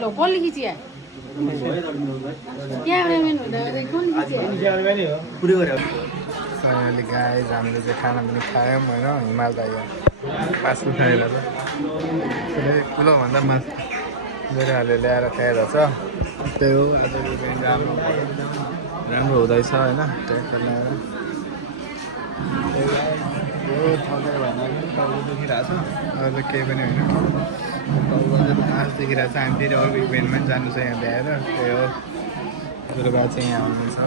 लो कौन लिखी चाहिए क्या फाइनली गाइज हामीले चाहिँ खाना पनि खायौँ होइन हिमाल दाइ फास्ट फुड खाएर त किलोभन्दा मासु गोरेहरूले ल्याएर खाएर छ त्यही हो आजको इभेन्ट राम्रो हुँदैछ होइन ट्र्याक्टर ल्याएर यो थकेर भएन टाउको दुखिरहेको छ अरू केही पनि होइन टाउको चाहिँ खास देखिरहेको छ हामी फेरि अर्को इभेन्टमा पनि जानु छ यहाँ ल्याएर त्यही हो दुर्गा चाहिँ यहाँ आउनुहुन्छ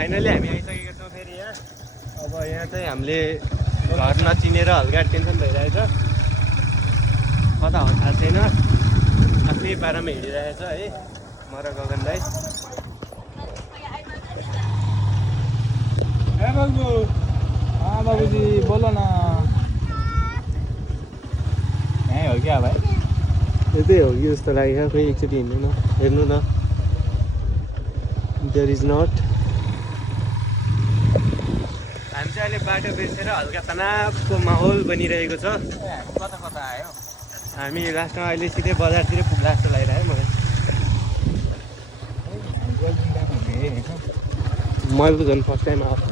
फाइनली हामी आइसकेका छौँ फेरि यहाँ अब यहाँ चाहिँ हामीले घर नचिनेर हल्का टेन्सन भइरहेछ कता हो थाहा छैन आफ्नै पारामा हिँडिरहेछ है म र गगन दाइ बाबुजी बोल न यहीँ हो क्या भाइ यतै हो कि जस्तो लाग्यो खोइ एकचोटि हिँड्नु न हेर्नु न देयर इज नट हामी चाहिँ अहिले बाटो बिर्सेर हल्का तनावको माहौल बनिरहेको छ कता कता आयो हामी लास्टमा अहिले सिधै बजारतिर पुग्ला जस्तो लागिरह्यो मलाई मैले त झन् फर्स्ट टाइम आएको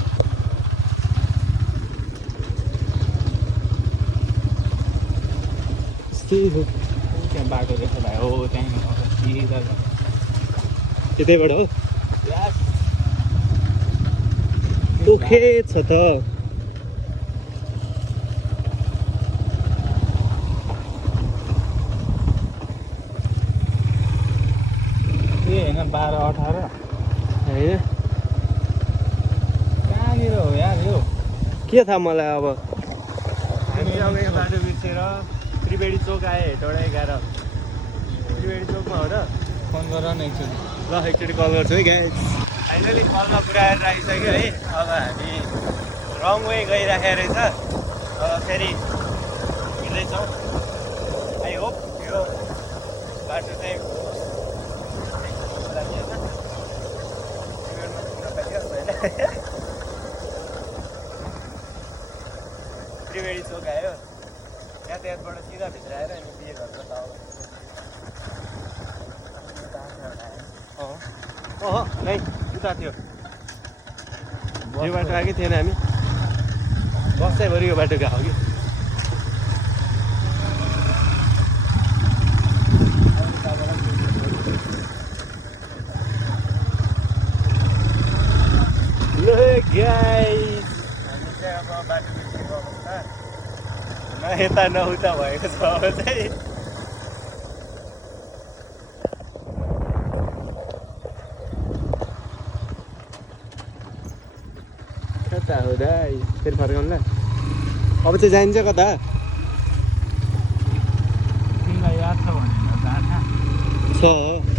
त्यहाँ बाटो रहेछ भाइ हो त्यहीँ त्यतैबाट हो दुखे छ त ए होइन 12-18 होइन कहाँनिर हो यार यो के थाहा मलाई अब हामी अब यहाँ बाटो बिर्सेर त्रिवेणी चोक आयो हेटौँडा 11 त्रिवेणी चोकमा हो र फोन गर न एकचोटि ल एकचोटि कल गर्छु है गाइस फाइनली कलमा पुऱ्याएर आइसक्यो है अब हामी रङ वे गइराखेको रहेछ अब फेरि हिँड्दैछौँ आई होप यो बाटो चाहिँ त्रिवेणी चोक आयो यातायातबाट सिधा भित्र आएर अनि बिहे गरेर त ओहो नै उता थियो यो बाटो आएकै थिएन हामी बस्दैभरि यो बाटो गएको कि गाइस हामी चाहिँ अब बाटो बिर्सेको अवस्था न यता न उता भएको छ अब चाहिँ कता हो दाइ फेरि फर्काउनुलाई अब चाहिँ जाइन्छ कता तिमीलाई याद छ भने छ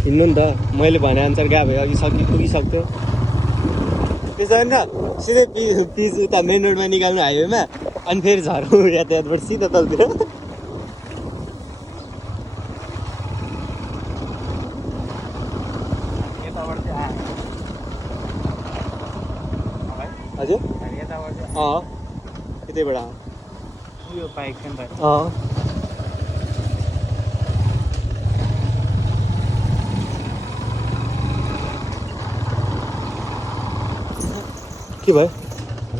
हिँड्नु नि त मैले भने अनुसार गएको भए अघि पुगिसक्थ्यो त्यसो भने त सिधै पिच उता मेन रोडमा निकाल्नु हाइवेमा अनि फेरि झर्नु यातायातबाट सिधा तलतिर हजुर यतैबाट यो बाइक के भयो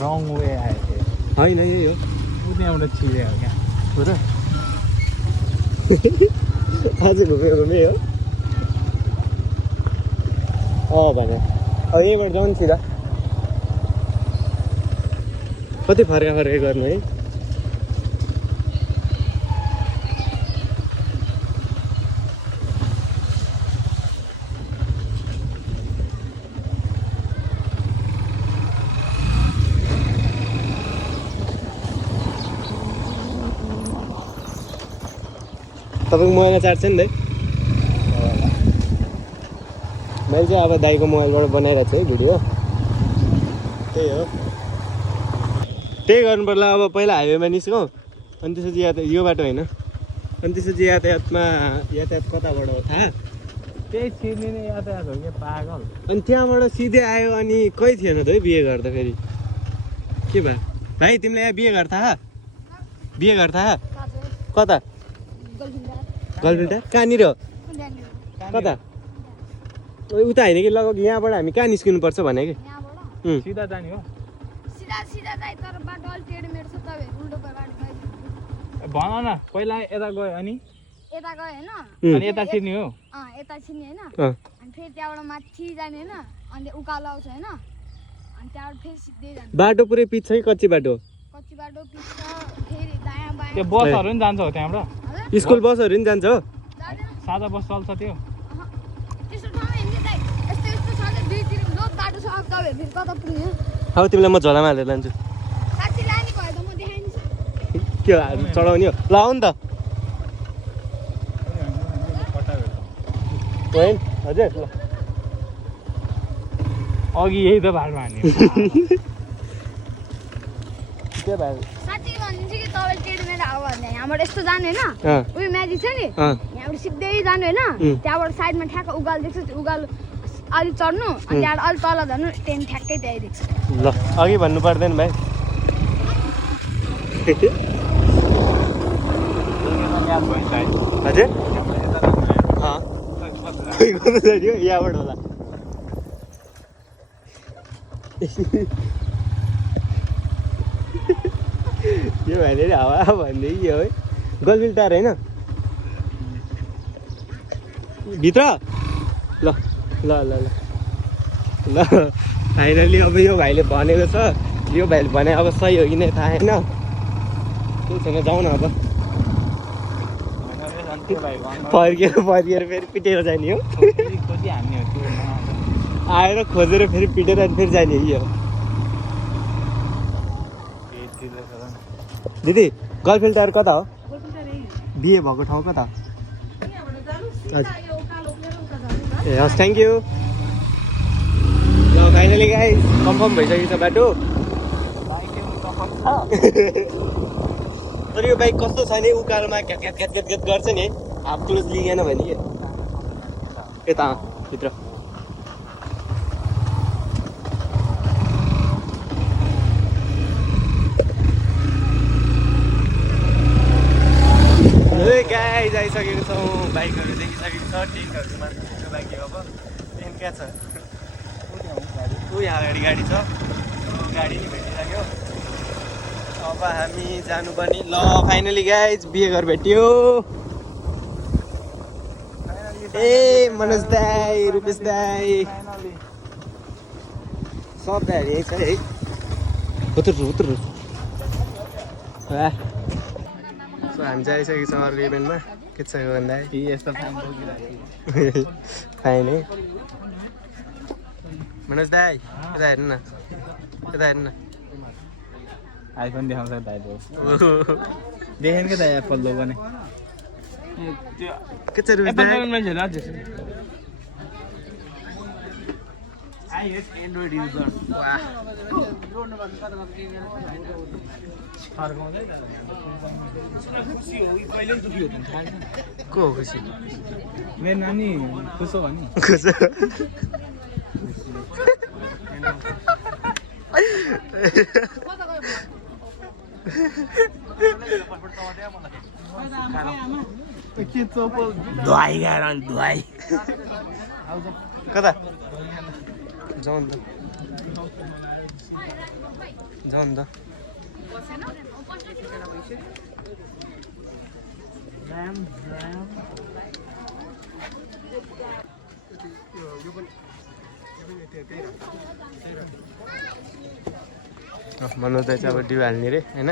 रङ वे आयो होइन यही हो त्यहाँबाट छिर्यो क्या हो र अझै घुम्यो हो भने अब यहीँबाट जाउँ सिधा कति फर्का गर्नु है तपाईँको मोबाइलमा चार्ज छ नि दाइ मैले चाहिँ अब दाइको मोबाइलबाट बनाइरहेको छु है भिडियो त्यही हो त्यही गर्नु पर्ला अब पहिला हाइवेमा निस्कौँ अनि त्यसपछि यातायात यो बाटो होइन अनि त्यसपछि यातायात कताबाट हो थाहा त्यही छिर्ने यातायात हो कि पागल अनि त्यहाँबाट सिधै आयो अनि कहीँ थिएन त है बिहे गर्दा फेरि के भयो भाइ तिमीलाई यहाँ बिहे गर्दा थाहा कता गलबिल्टा कहाँनिर कता उता होइन कि लगभग यहाँबाट हामी कहाँ निस्किनुपर्छ भने कि सिधा जाने हो भन न पहिला यता गयो अनि अनि यता छिर्ने हो यता छिर्ने होइन अनि फेरि त्यहाँबाट माथि जाने होइन अनि उकालो आउँछ होइन अनि त्यहाँबाट फेरि सिधै जाने बाटो पुरै पिच छ कि कच्ची बाटो कच्ची बाटो पिच छ फेरि दायाँ बायाँ त्यो बसहरू पनि जान्छ हो त्यहाँबाट स्कुल बसहरू नि जान्छ हो सादा बस चल्छ त्यो त्यस्तो ठाउँमा हिँड्ने दाइ यस्तो यस्तो छ नि दुईतिर लोत बाटो छ अब तपाईँ फेरि कता पुग्ने अब तिमीलाई म झोलामा हालेर लान्छु साँच्ची लाने भयो त म देखाइदिन्छु के चढाउने हो ल आऊ नि त हजुर ल अघि यही त बाटो हान्ने के भयो साँच्ची भनिदिन्छु कि तपाईँ टेढमेढ आयो भने यहाँबाट यस्तो जाने होइन उयो म्याजिक छ नि यहाँबाट सिधै जानु होइन त्यहाँबाट साइडमा ठ्याक्क उकालो देख्छ त्यो उकालो अलिक चढ्नु अनि त्यहाँबाट अलिक तल झर्नु ट्रेन ठ्याक्कै त्यहीँ देख्छ ल अघि भन्नु पर्दैन भाइ हजुर यहाँबाट होला यो भाइले हावा भन्दै के हो है गलबिल टार होइन भित्र ल ल ल ल ल फाइनली अब यो भाइले भनेको छ यो भाइले भने अब सही हो कि नै थाहा छैन त्यही छैन जाउँ न अब फर्केर फेरि पिटेर जाने हो आएर खोजेर फेरि पिटेर अनि फेरि जाने हो यो दिदी गर्लफ्रेन्ड टायर कता हो बिहे भएको ठाउँ कता ए हस् थ्याङ्क यू ल फाइनली गाइस कन्फर्म भइसकेको छ बाटो तर यो बाइक कस्तो छ नि उकालोमा घ्याट गर्छ नि है हाफ क्लोज लिगेन भने के यता भित्र गाइस आइसकेको छौँ बाइकहरू देखिसकेको छ टेन्टहरू मात्र बाइक अब टेन्ट कहाँ छ ऊ यहाँ अगाडि गाडी छ गाडी नि भेटिसक्यो अब हामी जानुपर्ने ल फाइनली गाइस बिहे घर भेट्यो ए मनोज दाई रुपेश दाई सब दाईहरू यही छ है उत्रु सो हामी चाहिँ आइसकेको छौँ अर्को इभेन्टमा के छ भन्दा यस्तो फाइन है मनोज दाई यता हेर्नु न आइफोन देखाउँछ दाइले देखेन क्या दाइ एप्पल लोगो नै के छ रुपेश दाई मान्छेहरू अझै I hate Android users. को हो खुसी मेरो नानी खुस हो भने खुस धुवाई गएर धुवाई कता जाउँ त मनोज दाइ चाहिँ अब डिउ हाल्ने रे होइन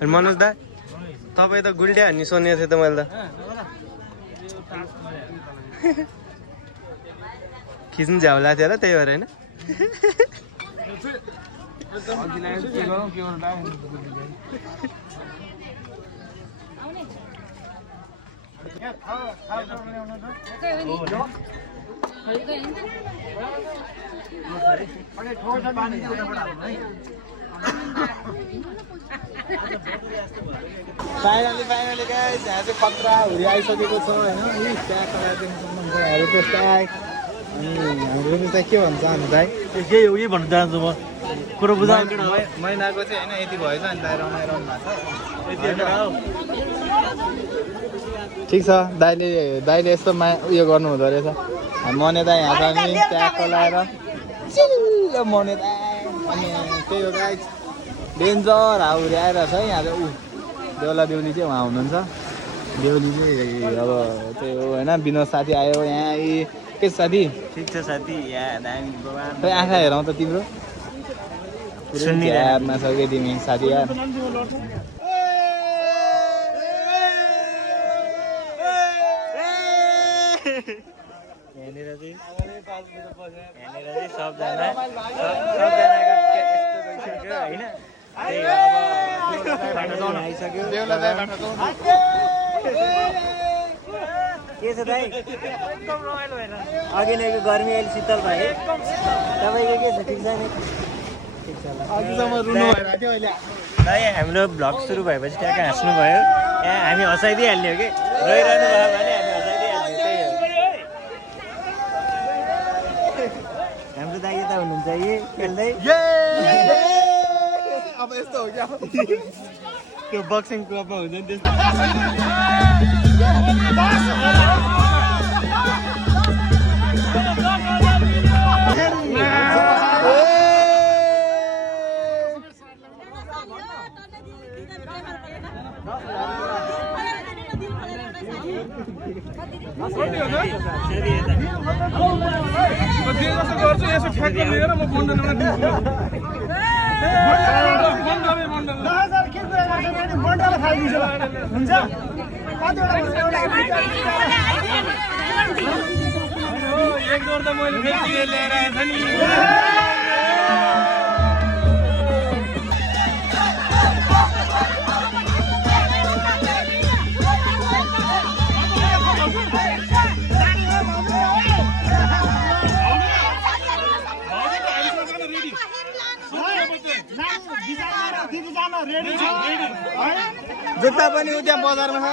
अनि मनोज दा तपाईँ त गुल्टे हान्ने सुनेको थिएँ त मैले त खिच्नु झ्याउला थियो र त्यही भएर होइन फाइनली गाइस यहाँ चाहिँ पत्रा हुरी आइसकेको छ होइन हाम्रो चाहिँ के भन्छ हामी दाइ के हो कि भन्नु चाहन्छु म कुरो बुझाउ महिनाको चाहिँ होइन यति भएछ अनि दाइ रमाइरहनु भएको छ ठिक छ दाइले यस्तो उयो गर्नु हुँदो रहेछ मने दाइ यहाँ छ नि ट्याक्क लाएर चिल्लो मने दाइ अनि त्यही हो गाइस डेन्जर हाउरी आइरहेछ है यहाँ चाहिँ देउला देउली चाहिँ उहाँ हुनुहुन्छ देउली चाहिँ अब त्यही हो होइन विनोद साथी आयो यहाँ के साथी ठिक छ साथी यहाँ दामी खै आँखा हेरौँ त तिम्रो यारमा छ कि तिमी साथी यार यहाँनिर चाहिँ सबजनाको यस्तो गइसक्यो होइन के छ दाइ एकदम रमाइलो भएन अघि नैको गर्मी अहिले शीतल भयो तपाईँको के छ ठिक छ नि ठिक छ दाइ हाम्रो भ्लग सुरु भएपछि ट्याक्क हाँस्नुभयो यहाँ हामी हँसाइदिइहाल्ने हो कि रहिरहनु भयो भने हामी हँसाइदिइहाल्ने त्यही हो हाम्रो दाइ यता हुनुहुन्छ कि खेल्दै अब यस्तो हो क्या त्यो बक्सिङ क्लबमा हुन्छ नि त्यस्तो जुत्ता पनि उ त्यहाँ बजारमा छ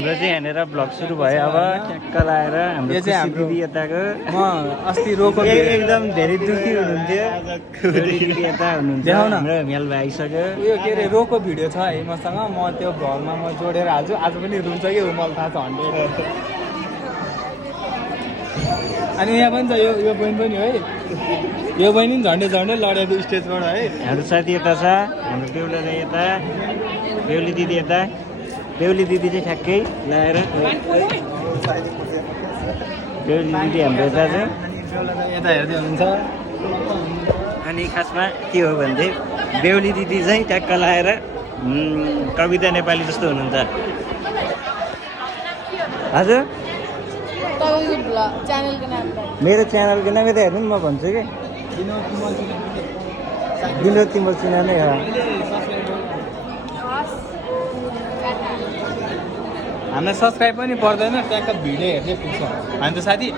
हाम्रो चाहिँ यहाँनिर भ्लग सुरु भयो अब ट्याक्क लाएर हाम्रो दिदी यताको म अस्ति रोको एकदम धेरै दुखी हुनुहुन्थ्यो दिदी यता हुनुहुन्थ्यो हाम्रो मेल आइसक्यो उयो के अरे रोको भिडियो छ है मसँग म त्यो भ्लगमा म जोडेर हाल्छु आज पनि रुन्छ कि मलाई थाहा छ 100 अनि यहाँ पनि छ यो बहिनी पनि है यो बहिनी पनि झन्डै लडेको स्टेजबाट है हाम्रो साथी यता छ हाम्रो बेहुला दाइ यता बेहुली दिदी यता बेहुली दिदी चाहिँ ठ्याक्कै ल्याएर बेहुली दिदी हाम्रो यता चाहिँ यता हेर्दै हुनुहुन्छ अनि खासमा के हो भने चाहिँ बेहुली दिदी चाहिँ ट्याक्क लाएर कविता नेपाली जस्तो हुनुहुन्छ हजुर मेरो च्यानलको नाम यता हेर्नु नि म भन्छु कि विनोद तिम्रो चिना नै हो हामीलाई सब्सक्राइब पनि पर्दैन ट्याक्क भिडियो हेर्दै पुग्छ हामी त साथी